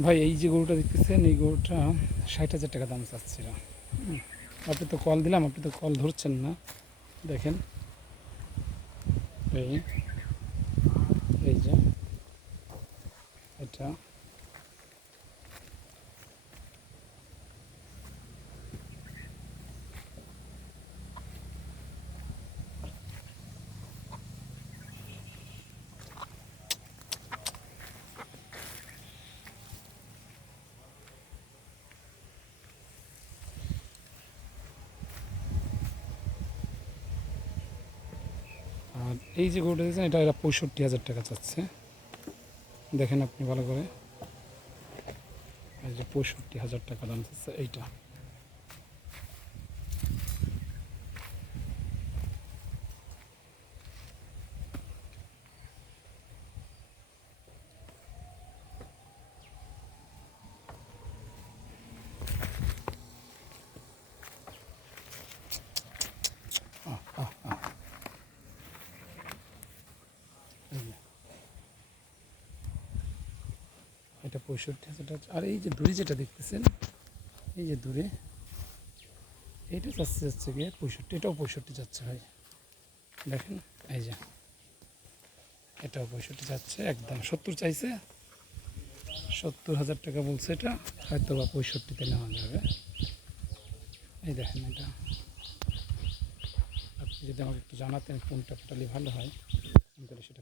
ভাই এই যে গরুটা দেখতেছেন, এই গরুটা 60,000 টাকা দাম চাচ্ছিল। আপনি তো কল দিলাম, আপনি তো কল ধরছেন না। দেখেন এই এই যে এটা আর এই যে গরুটা দেখছেন, এটা এরা 65,000 টাকা চাচ্ছে। দেখেন আপনি ভালো করে, এই যে 65,000 টাকা দাম চাচ্ছে এইটা। এই যে এটা 65,000 টাকা। আর এই যে দূরে যেটা দেখতেছেন, এই যে দূরে এইটা যাচ্ছে গিয়ে 65, এটাও 65 যাচ্ছে ভাই। দেখেন এই যে এটাও 65 যাচ্ছে, একদম 70 চাইছে, 70,000 টাকা বলছে। এটা হয়তো বা 65-তে নেওয়া যাবে। এই দেখেন এটা, আপনি যদি আমাকে একটু জানাতেন কোনটা টোটালি ভালো হয়, আমি তাহলে সেটা